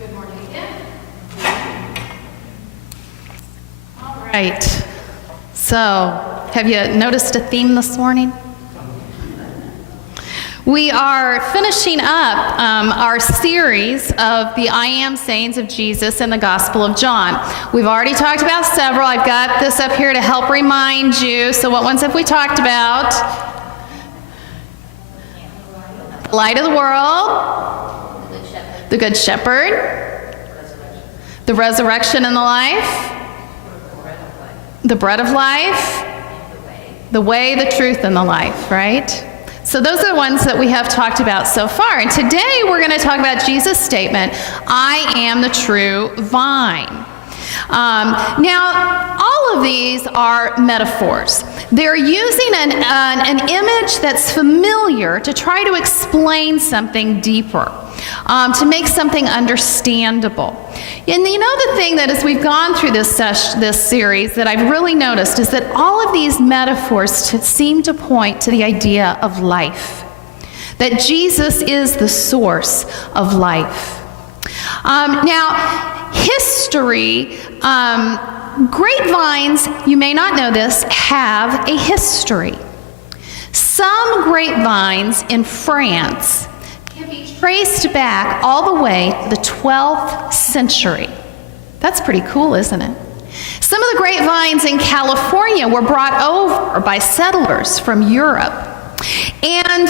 Good morning again. All right. So, have you noticed a theme this morning? We are finishing up our series of the I Am sayings of Jesus in the Gospel of John. We've already talked about several. I've got this up here to help remind you. So what ones have we talked about? The light of the world, the Good Shepherd, the resurrection and the life, the bread of life, the way, the truth, and the life, right? So those are the ones that we have talked about so far. And today we're going to talk about Jesus' statement, I am the true vine. Now, all of these are metaphors. They're using an image that's familiar to try to explain something deeper, to make something understandable. And you know the thing that as we've gone through this series that I've really noticed is that all of these metaphors seem to point to the idea of life, that Jesus is the source of life. Now, history, grapevines, you may not know this, have a history. Some grapevines in France can be traced back all the way to the 12th century. That's pretty cool, isn't it? Some of the grapevines in California were brought over by settlers from Europe. And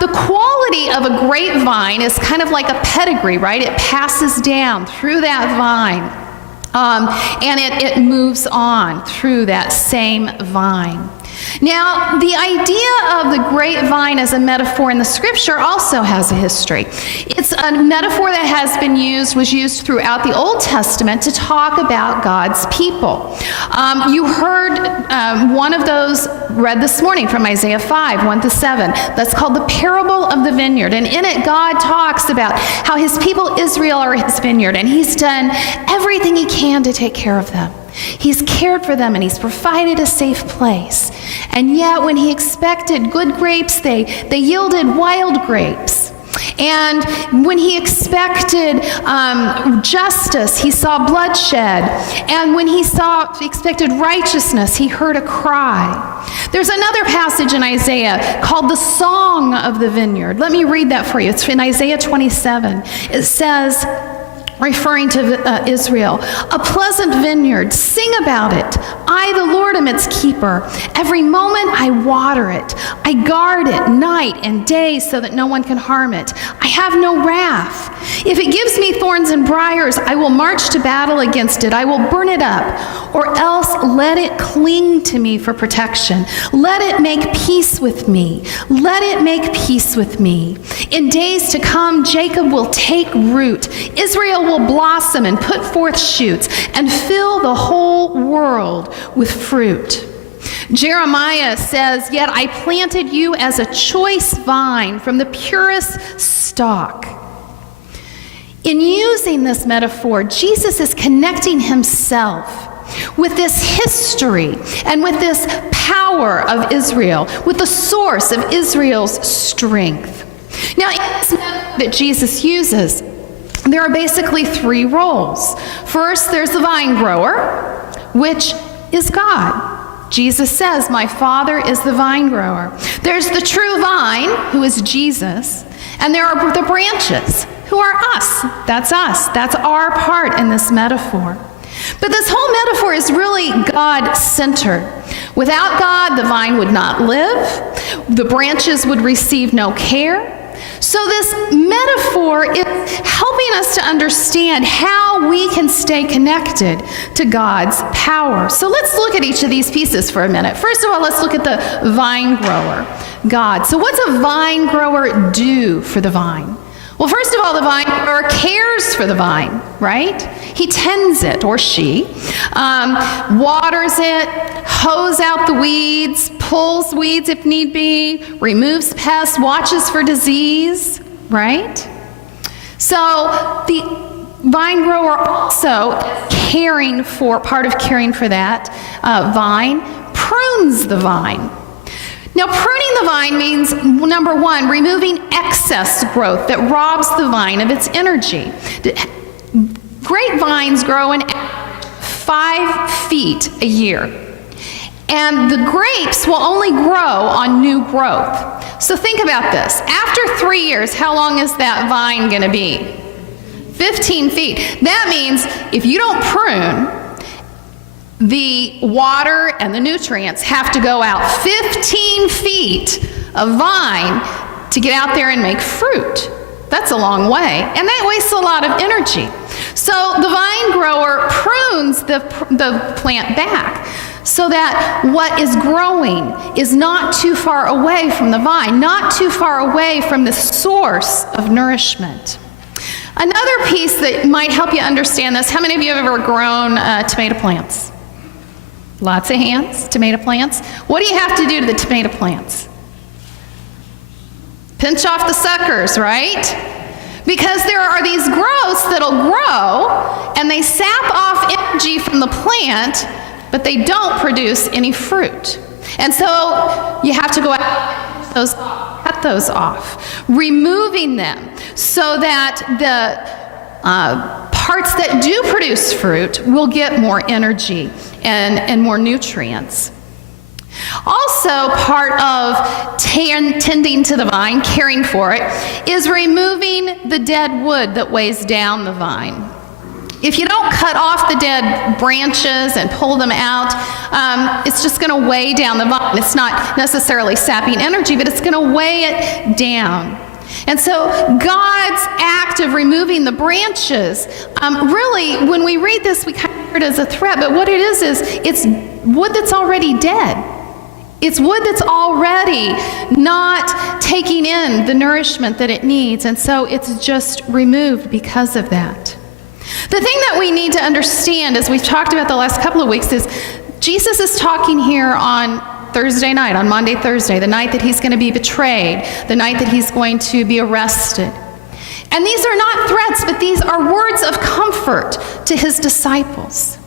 the quality of a grapevine is kind of like a pedigree, right? It passes down through that vine, and it moves on through that same vine. Now, the idea of the grapevine as a metaphor in the scripture also has a history. It's a metaphor that was used throughout the Old Testament to talk about God's people. You heard one of those read this morning from Isaiah 5, 1-7. That's called the parable of the vineyard. And in it, God talks about how his people Israel are his vineyard, and he's done everything he can to take care of them. He's cared for them and he's provided a safe place. And yet when he expected good grapes, they yielded wild grapes. And when he expected justice, he saw bloodshed. And when he expected righteousness, he heard a cry. There's another passage in Isaiah called the Song of the Vineyard. Let me read that for you. It's in Isaiah 27. It says, referring to Israel, a pleasant vineyard, sing about it. I, the Lord, am its keeper. Every moment I water it. I guard it night and day so that no one can harm it. I have no wrath. If it gives me thorns and briars, I will march to battle against it. I will burn it up, or else let it cling to me for protection. Let it make peace with me. Let it make peace with me. In days to come, Jacob will take root. Israel will blossom and put forth shoots and fill the whole world with fruit. Jeremiah says, yet I planted you as a choice vine from the purest stock. In using this metaphor, Jesus is connecting himself with this history and with this power of Israel, with the source of Israel's strength. Now, in this metaphor that Jesus uses, there are basically three roles. First, there's the vine grower, which is God. Jesus says, my Father is the vine grower. There's the true vine, who is Jesus, and there are the branches, who are us. That's us. That's our part in this metaphor. But this whole metaphor is really God-centered. Without God, the vine would not live. The branches would receive no care. So this metaphor is helping us to understand how we can stay connected to God's power. So let's look at each of these pieces for a minute. First of all, let's look at the vine grower, God. So what's a vine grower do for the vine? Well, first of all, the vine grower cares for the vine, right? He tends it, or she, waters it, hoes out the weeds, pulls weeds if need be, removes pests, watches for disease, right? So the vine grower also, part of caring for that vine, prunes the vine. Now, pruning the vine means, number one, removing excess growth that robs the vine of its energy. grapevines grow an average 5 feet a year. And the grapes will only grow on new growth. So think about this. After 3 years, how long is that vine going to be? 15 feet. That means if you don't prune, the water and the nutrients have to go out 15 feet of vine to get out there and make fruit. That's a long way, and that wastes a lot of energy. So the vine grower prunes the plant back so that what is growing is not too far away from the vine, not too far away from the source of nourishment. Another piece that might help you understand this, how many of you have ever grown tomato plants? Lots of hands, tomato plants. What do you have to do to the tomato plants? Pinch off the suckers, right? Because there are these growths that'll grow and they sap off energy from the plant, but they don't produce any fruit. And so you have to go out and cut those off, removing them so that the parts that do produce fruit will get more energy and more nutrients. Also, part of tending to the vine, caring for it, is removing the dead wood that weighs down the vine. If you don't cut off the dead branches and pull them out, it's just going to weigh down the vine. It's not necessarily sapping energy, but it's going to weigh it down. And so God's act of removing the branches, really, when we read this, we kind of hear it as a threat, but what it is it's wood that's already dead. It's wood that's already not taking in the nourishment that it needs, and so it's just removed because of that. The thing that we need to understand, as we've talked about the last couple of weeks, is Jesus is talking here on Thursday night, on Monday, Thursday, the night that he's going to be betrayed, the night that he's going to be arrested. And these are not threats, but these are words of comfort to his disciples.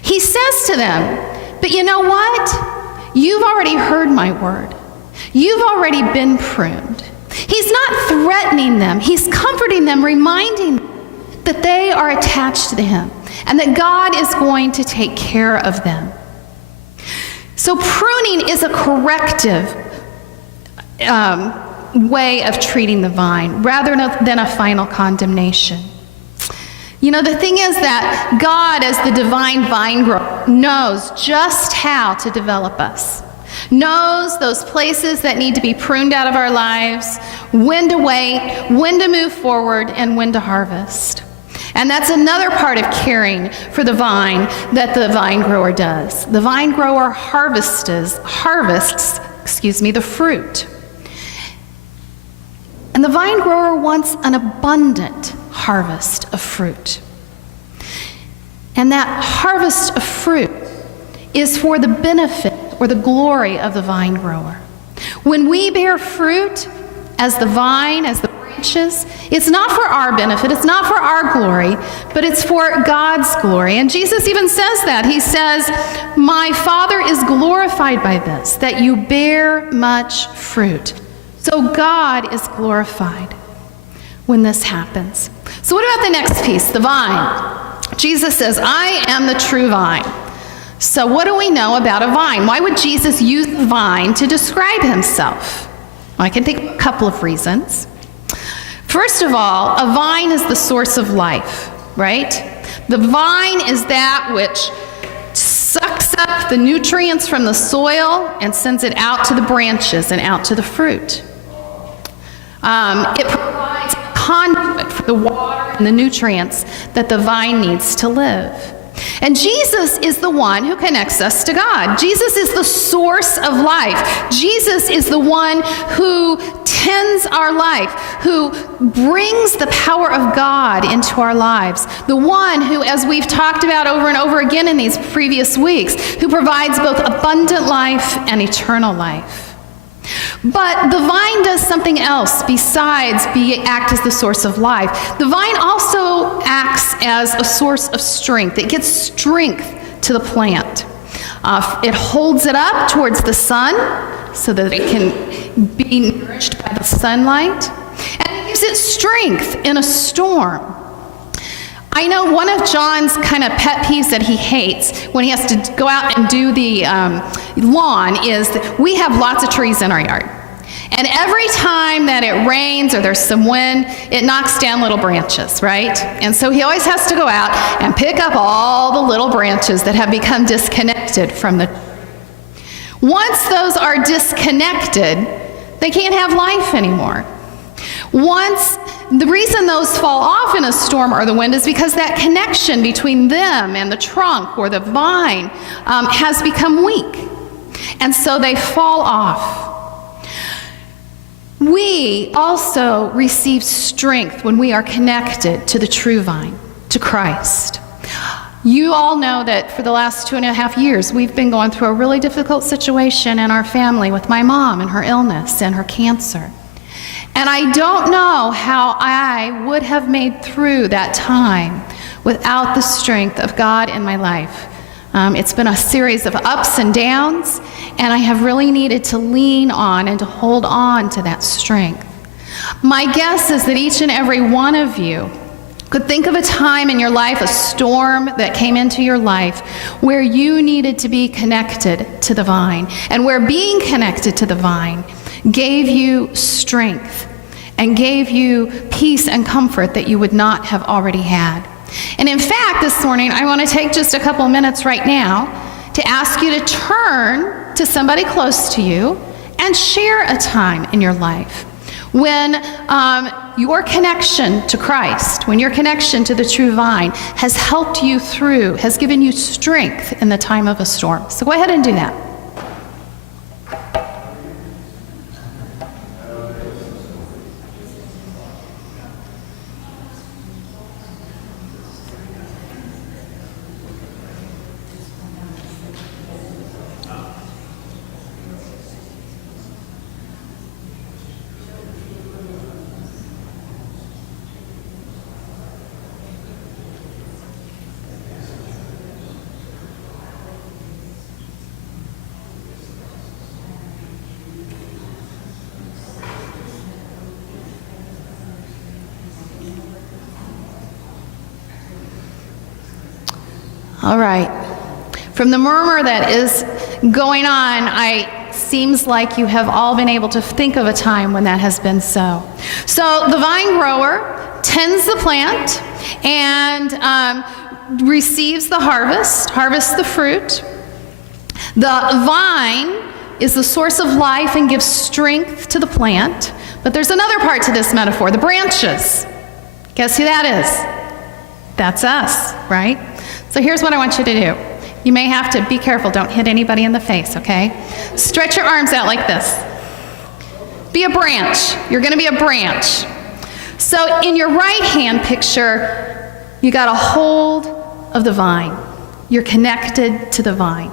He says to them, but you know what? You've already heard my word. You've already been pruned. He's not threatening them. He's comforting them, reminding them that they are attached to him and that God is going to take care of them. So pruning is a corrective way of treating the vine rather than a final condemnation. You know, the thing is that God, as the divine vine grower, knows just how to develop us, knows those places that need to be pruned out of our lives, when to wait, when to move forward, and when to harvest. And that's another part of caring for the vine that the vine grower does. The vine grower harvests the fruit. And the vine grower wants an abundant harvest of fruit. And that harvest of fruit is for the benefit or the glory of the vine grower. When we bear fruit as the vine, as the branches, it's not for our benefit, it's not for our glory, but it's for God's glory. And Jesus even says that. He says, my Father is glorified by this, that you bear much fruit. So God is glorified when this happens. So what about the next piece, the vine? Jesus says, I am the true vine. So what do we know about a vine? Why would Jesus use the vine to describe himself? Well, I can think of a couple of reasons. First of all, a vine is the source of life, right? The vine is that which sucks up the nutrients from the soil and sends it out to the branches and out to the fruit. It provides a conduit for the water and the nutrients that the vine needs to live. And Jesus is the one who connects us to God. Jesus is the source of life. Jesus is the one who tends our life, who brings the power of God into our lives. The one who, as we've talked about over and over again in these previous weeks, who provides both abundant life and eternal life. But the vine does something else besides act as the source of life. The vine also acts as a source of strength. It gives strength to the plant. It holds it up towards the sun so that it can be nourished by the sunlight. And it gives it strength in a storm. I know one of John's kind of pet peeves that he hates when he has to go out and do the lawn is that we have lots of trees in our yard. And every time that it rains or there's some wind, it knocks down little branches, right? And so he always has to go out and pick up all the little branches that have become disconnected from the tree. Once those are disconnected, they can't have life anymore. The reason those fall off in a storm or the wind is because that connection between them and the trunk or the vine has become weak. And so they fall off. We also receive strength when we are connected to the true vine, to Christ. You all know that for the last 2.5 years, we've been going through a really difficult situation in our family with my mom and her illness and her cancer. And I don't know how I would have made through that time without the strength of God in my life. It's been a series of ups and downs, and I have really needed to lean on and to hold on to that strength. My guess is that each and every one of you could think of a time in your life, a storm that came into your life, where you needed to be connected to the vine, and where being connected to the vine gave you strength and gave you peace and comfort that you would not have already had. And in fact, this morning, I want to take just a couple minutes right now to ask you to turn to somebody close to you and share a time in your life when your connection to Christ, when your connection to the true vine has helped you through, has given you strength in the time of a storm. So go ahead and do that. All right. From the murmur that is going on, it seems like you have all been able to think of a time when that has been so. So the vine grower tends the plant and receives the harvests the fruit. The vine is the source of life and gives strength to the plant. But there's another part to this metaphor, the branches. Guess who that is? That's us, right? So here's what I want you to do. You may have to be careful, don't hit anybody in the face, okay? Stretch your arms out like this. Be a branch. You're going to be a branch. So in your right hand picture, you got a hold of the vine. You're connected to the vine.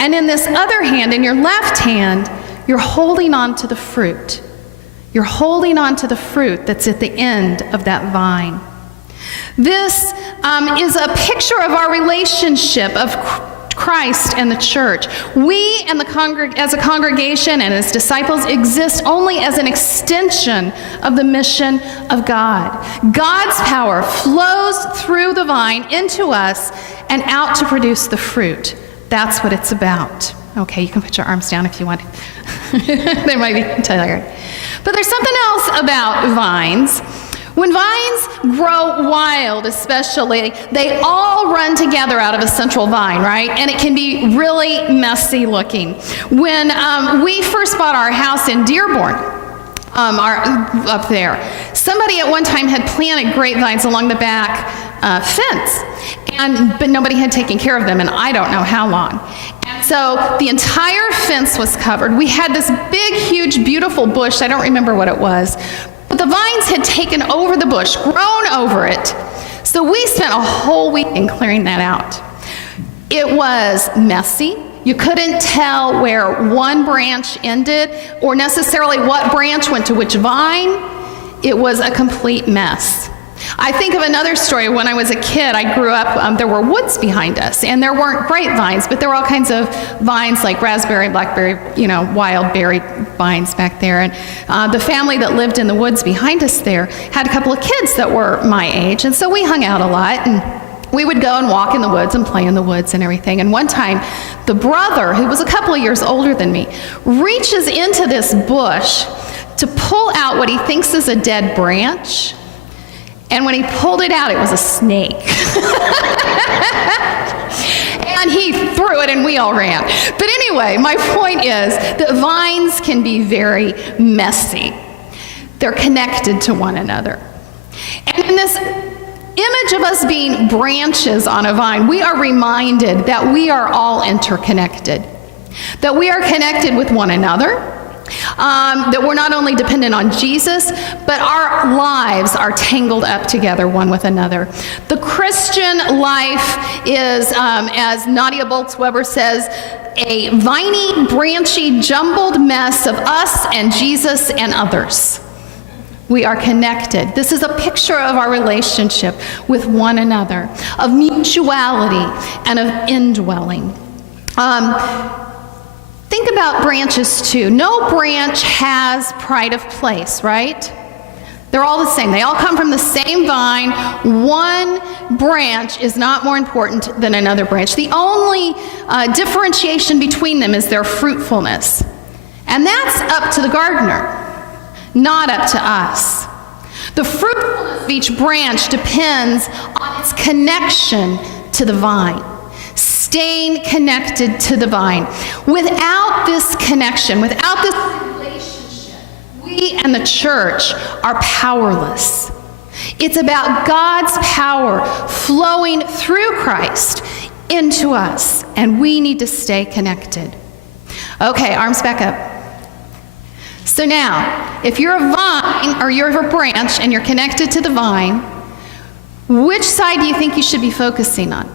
And in this other hand, in your left hand, you're holding on to the fruit. You're holding on to the fruit that's at the end of that vine. This is a picture of our relationship of Christ and the church. We and as a congregation and as disciples exist only as an extension of the mission of God. God's power flows through the vine into us and out to produce the fruit. That's what it's about. Okay, you can put your arms down if you want. They might be tired. But there's something else about vines. When vines grow wild, especially, they all run together out of a central vine, right? And it can be really messy looking. When we first bought our house in Dearborn, up there, somebody at one time had planted grapevines along the back fence, but nobody had taken care of them, and I don't know how long. And so the entire fence was covered. We had this big, huge, beautiful bush. I don't remember what it was. But the vines had taken over the bush, grown over it. So we spent a whole week in clearing that out. It was messy. You couldn't tell where one branch ended or necessarily what branch went to which vine. It was a complete mess. I think of another story. When I was a kid, I grew up, there were woods behind us, and there weren't grapevines, but there were all kinds of vines like raspberry, blackberry, wild berry vines back there. And the family that lived in the woods behind us there had a couple of kids that were my age, and so we hung out a lot, and we would go and walk in the woods and play in the woods and everything. And one time, the brother, who was a couple of years older than me, reaches into this bush to pull out what he thinks is a dead branch. And when he pulled it out, it was a snake. And he threw it, and we all ran. But anyway, my point is that vines can be very messy. They're connected to one another. And in this image of us being branches on a vine, we are reminded that we are all interconnected, that we are connected with one another, that we're not only dependent on Jesus, but our lives are tangled up together one with another. The Christian life is, as Nadia Bolz-Weber says, a viney, branchy, jumbled mess of us and Jesus and others. We are connected. This is a picture of our relationship with one another, of mutuality and of indwelling. Think about branches too. No branch has pride of place, right? They're all the same. They all come from the same vine. One branch is not more important than another branch. The only differentiation between them is their fruitfulness. And that's up to the gardener, not up to us. The fruitfulness of each branch depends on its connection to the vine, staying connected to the vine. Without this connection, without this relationship, we and the church are powerless. It's about God's power flowing through Christ into us, and we need to stay connected. Okay, arms back up. So now, if you're a vine or you're a branch and you're connected to the vine, which side do you think you should be focusing on?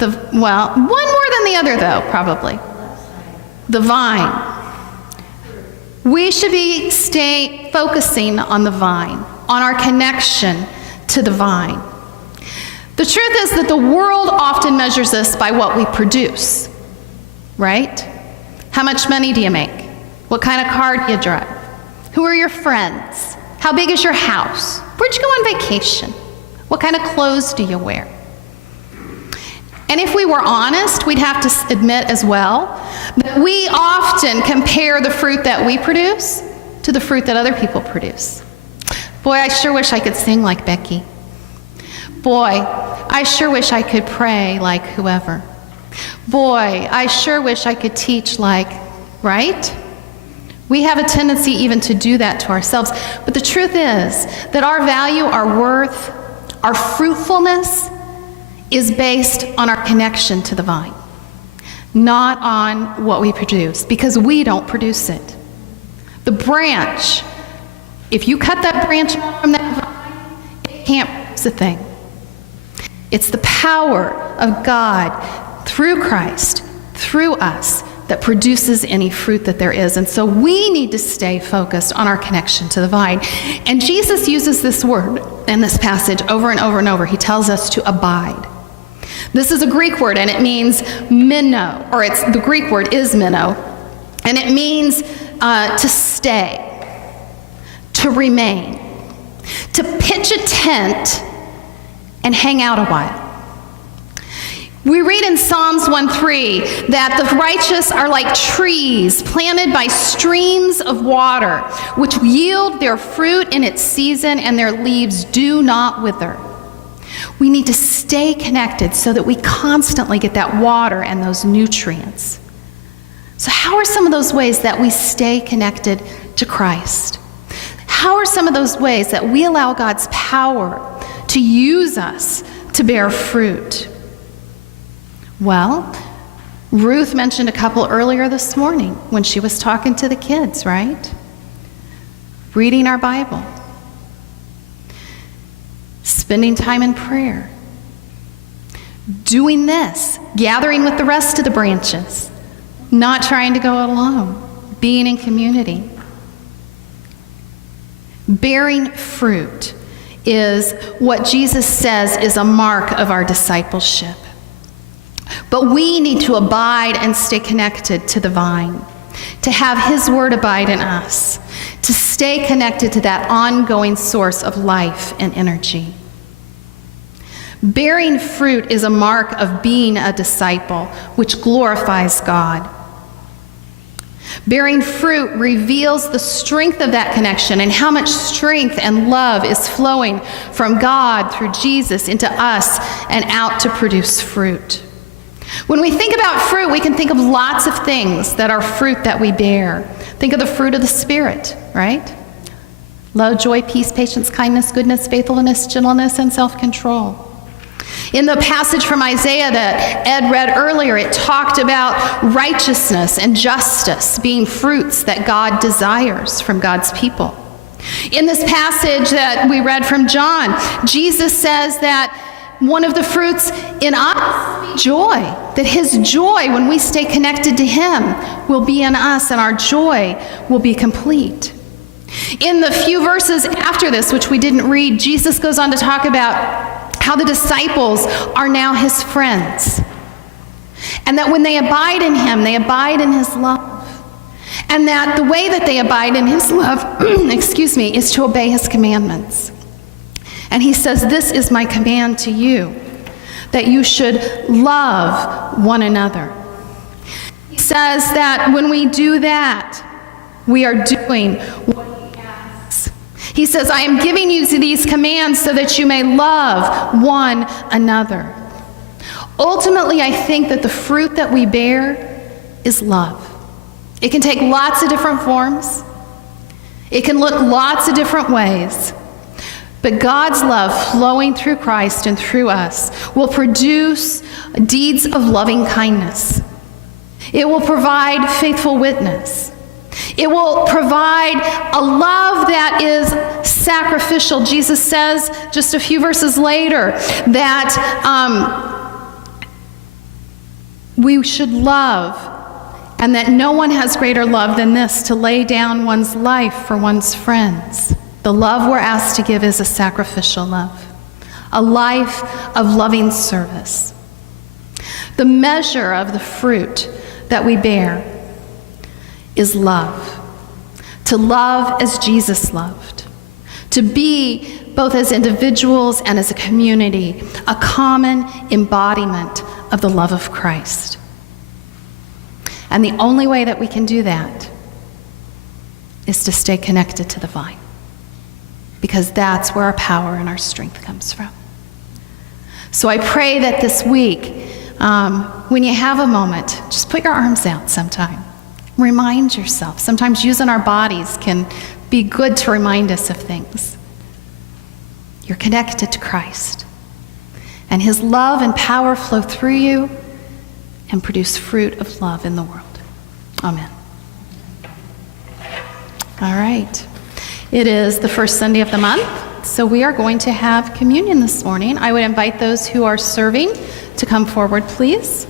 Well, one more than the other though, probably. The vine. We should be focusing on the vine, on our connection to the vine. The truth is that the world often measures us by what we produce. Right? How much money do you make? What kind of car do you drive? Who are your friends? How big is your house? Where'd you go on vacation? What kind of clothes do you wear? And if we were honest, we'd have to admit as well that we often compare the fruit that we produce to the fruit that other people produce. Boy, I sure wish I could sing like Becky. Boy, I sure wish I could pray like whoever. Boy, I sure wish I could teach like, right? We have a tendency even to do that to ourselves. But the truth is that our value, our worth, our fruitfulness is based on our connection to the vine, not on what we produce, because we don't produce it. The branch, if you cut that branch off from that vine, it can't produce a thing. It's the power of God through Christ, through us, that produces any fruit that there is. And so we need to stay focused on our connection to the vine. And Jesus uses this word in this passage over and over and over. He tells us to abide. This is a Greek word, and it means minnow, or the Greek word is minnow, and it means to stay, to remain, to pitch a tent and hang out a while. We read in Psalms 1:3 that the righteous are like trees planted by streams of water, which yield their fruit in its season and their leaves do not wither. We need to stay connected so that we constantly get that water and those nutrients. So how are some of those ways that we stay connected to Christ? How are some of those ways that we allow God's power to use us to bear fruit? Well, Ruth mentioned a couple earlier this morning when she was talking to the kids, right? Reading our Bible. Spending time in prayer. Doing this, gathering with the rest of the branches. Not trying to go alone. Being in community. Bearing fruit is what Jesus says is a mark of our discipleship. But we need to abide and stay connected to the vine, to have his word abide in us, to stay connected to that ongoing source of life and energy. Bearing fruit is a mark of being a disciple, which glorifies God. Bearing fruit reveals the strength of that connection and how much strength and love is flowing from God through Jesus into us and out to produce fruit. When we think about fruit, we can think of lots of things that are fruit that we bear. Think of the fruit of the Spirit, right? Love, joy, peace, patience, kindness, goodness, faithfulness, gentleness, and self-control. In the passage from Isaiah that Ed read earlier, it talked about righteousness and justice being fruits that God desires from God's people. In this passage that we read from John, Jesus says that one of the fruits in us is joy, that his joy, when we stay connected to him, will be in us and our joy will be complete. In the few verses after this, which we didn't read, Jesus goes on to talk about how the disciples are now his friends. And that when they abide in him, they abide in his love. And that the way that they abide in his love, is to obey his commandments. And he says, this is my command to you, that you should love one another. He says that when we do that, we are doing what he asks. He says, I am giving you these commands so that you may love one another. Ultimately, I think that the fruit that we bear is love. It can take lots of different forms. It can look lots of different ways. But God's love flowing through Christ and through us will produce deeds of loving kindness. It will provide faithful witness. It will provide a love that is sacrificial. Jesus says just a few verses later that we should love, and that no one has greater love than this, to lay down one's life for one's friends. The love we're asked to give is a sacrificial love, a life of loving service. The measure of the fruit that we bear is love. To love as Jesus loved. To be, both as individuals and as a community, a common embodiment of the love of Christ. And the only way that we can do that is to stay connected to the vine. Because that's where our power and our strength comes from. So I pray that this week, when you have a moment, just put your arms out sometime. Remind yourself. Sometimes using our bodies can be good to remind us of things. You're connected to Christ. And his love and power flow through you and produce fruit of love in the world. Amen. All right. It is the first Sunday of the month, so we are going to have communion this morning. I would invite those who are serving to come forward, please.